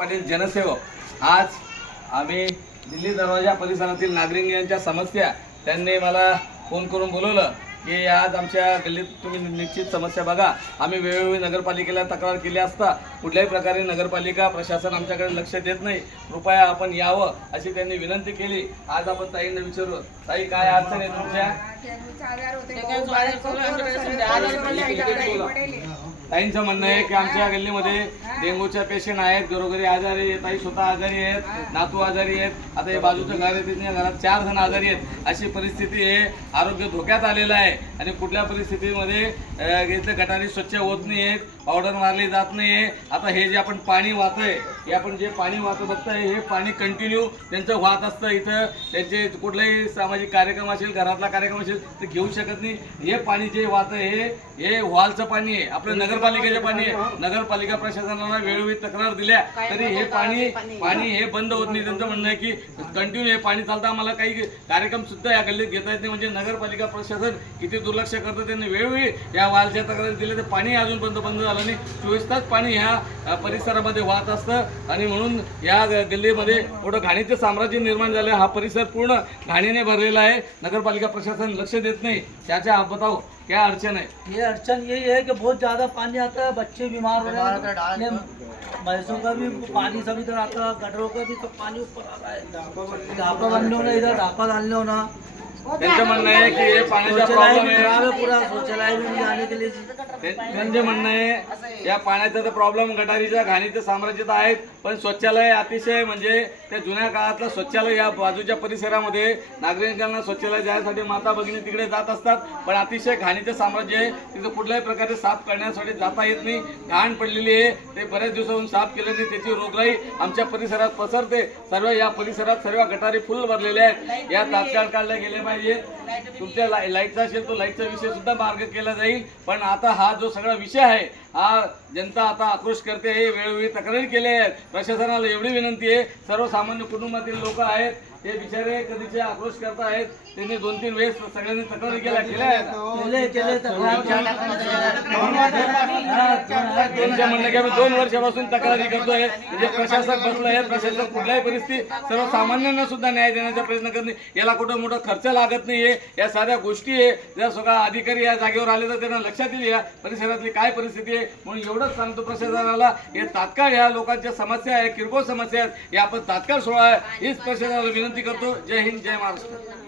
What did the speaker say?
पाटील जनसेवक आज आम्ही दिल्ली दरवाजा परिसरातील नागरिकांच्या समस्या त्यांनी मला फोन करून बोलवलं की आज आमच्या गल्लीत तुम्ही निश्चित समस्या बघा. आम्ही वेळोवेळी नगरपालिकेला तक्रार केली असता कुठल्याही प्रकारे नगरपालिका प्रशासन आमच्याकडे लक्ष देत नाही. कृपया आपण यावं अशी त्यांनी विनंती केली. आज आपण ताईंना विचारू, ताई काय अडचण आहे तुमच्या? ताईंचं म्हणणं आहे की आमच्या गल्लीमध्ये डेंग्यूच्या पेशंट आहेत, घरोघरी आजारी आहेत, ताई स्वतः आजारी आहेत, नातू आजारी आहेत, आता हे बाजूचं घर आहे तिथे घरात 4 जण आजारी आहेत. अशी परिस्थिती आहे, आरोग्य धोक्यात आलेलं आहे आणि कुठल्या परिस्थितीमध्ये इथं गटारी स्वच्छ होत नाही आहेत, पावडर मारली जात नाही आहे. आता हे जे आपण पाणी वाहतोय, हे आपण जे पाणी वाहतो बघताय हे पाणी कंटिन्यू त्यांचं वाहत असतं. इथं त्यांचे कुठलाही सामाजिक कार्यक्रम असेल, घरातला कार्यक्रम असेल तर घेऊ शकत नाही. हे पाणी जे वाहतंय हे वॉलचं पाणी आहे, आपलं नगरपालिकेचं पाणी आहे. नगरपालिका प्रशासनाला वेळोवेळी तक्रार दिल्या तरी हे पाणी हे बंद होत नाही. त्यांचं म्हणणं आहे की कंटिन्यू हे पाणी चालतं, आम्हाला काही कार्यक्रम सुद्धा या गल्लीत घेता येत नाही. म्हणजे नगरपालिका प्रशासन किती दुर्लक्ष करतं. त्यांनी वेळोवेळी या वालच्या तक्रारी दिल्या तर पाणी अजून बंद झालं नाही. 24 तास पाणी ह्या परिसरामध्ये वाहत असतं आणि म्हणून या गल्लीमध्ये थोडं घाणीचं साम्राज्य निर्माण झालं. हा परिसर पूर्ण घाणीने भरलेला आहे. नगरपालिका प्रशासन लक्ष देत नहीं. चाचा आप बताओ क्या अड़चन है? ये अड़चन यही है कि बहुत ज़्यादा पानी आता है, बच्चे बीमार हो रहे हैं, भैंसों का भी पानी सब इधर आता है, गटरों का भी सब पानी ऊपर आ रहा है। ढापा डालने होना, इधर ढापा डालने होना। त्यांचं म्हणणं आहे की हे पाण्याचा प्रॉब्लेम आहे, पूरा शौचालय में जाने के लिए। त्यांचे म्हणणं आहे या पाण्याचा तर प्रॉब्लेम गटारीच्या घाणीचं साम्राज्य तर आहेत, पण शौचालय अतिशय म्हणजे त्या जुन्या काळातलं शौचालय या बाजूच्या परिसरामध्ये नागरिकांना शौचालय जाण्यासाठी माता भगिनी तिकडे जात असतात, पण अतिशय घाणीचं साम्राज्य आहे. तिथं कुठल्याही प्रकारे साफ करण्यासाठी जाता येत नाही. घाण पडलेली आहे, ते बऱ्याच दिवसापासून साफ केलं नाही. त्याची रोगराई आमच्या परिसरात पसरते. सर्व या परिसरात सर्व गटारी फुल भरलेल्या आहेत. या तात्काळ काढल्या गेल्या पाहिजे. तुमच्या लाईटचा असेल तो लाईटचा विषय सुद्धा मार्ग केला जाईल. पण आता हा जो सगळा विषय आहे हा जनता आता आक्रोश करते. हे वेळोवेळी तक्रारी केल्या आहेत. प्रशासनाला एवढी विनंती आहे, सर्वसामान्य कुटुंबातील लोक आहेत ते बिचारे कधीचे आक्रोश करत आहेत. त्यांनी 2-3 वेळेस सगळ्यांनी तक्रारी केल्या त्यांच्या म्हणणं की आम्ही 2 वर्षापासून तक्रारी करतोय. म्हणजे प्रशासक बसलं आहे, प्रशासक कुठल्याही परिस्थिती सर्वसामान्यांना सुद्धा न्याय देण्याचा प्रयत्न करत नाही. याला कुठं मोठा खर्च लागत नाहीये. या साध्या गोष्टी आहे. जर सगळा अधिकारी या जागेवर आले तर त्यांना लक्षात येईल या परिसरातली काय परिस्थिती आहे. म्हणून एवढंच सांगतो प्रशासनाला, हे तात्काळ ह्या लोकांच्या समस्या आहे, किरकोळ समस्या आहेत, या आपण तात्काळ सोडवा हीच प्रशासनाला विनंती करतो. जय हिंद, जय महाराष्ट्र.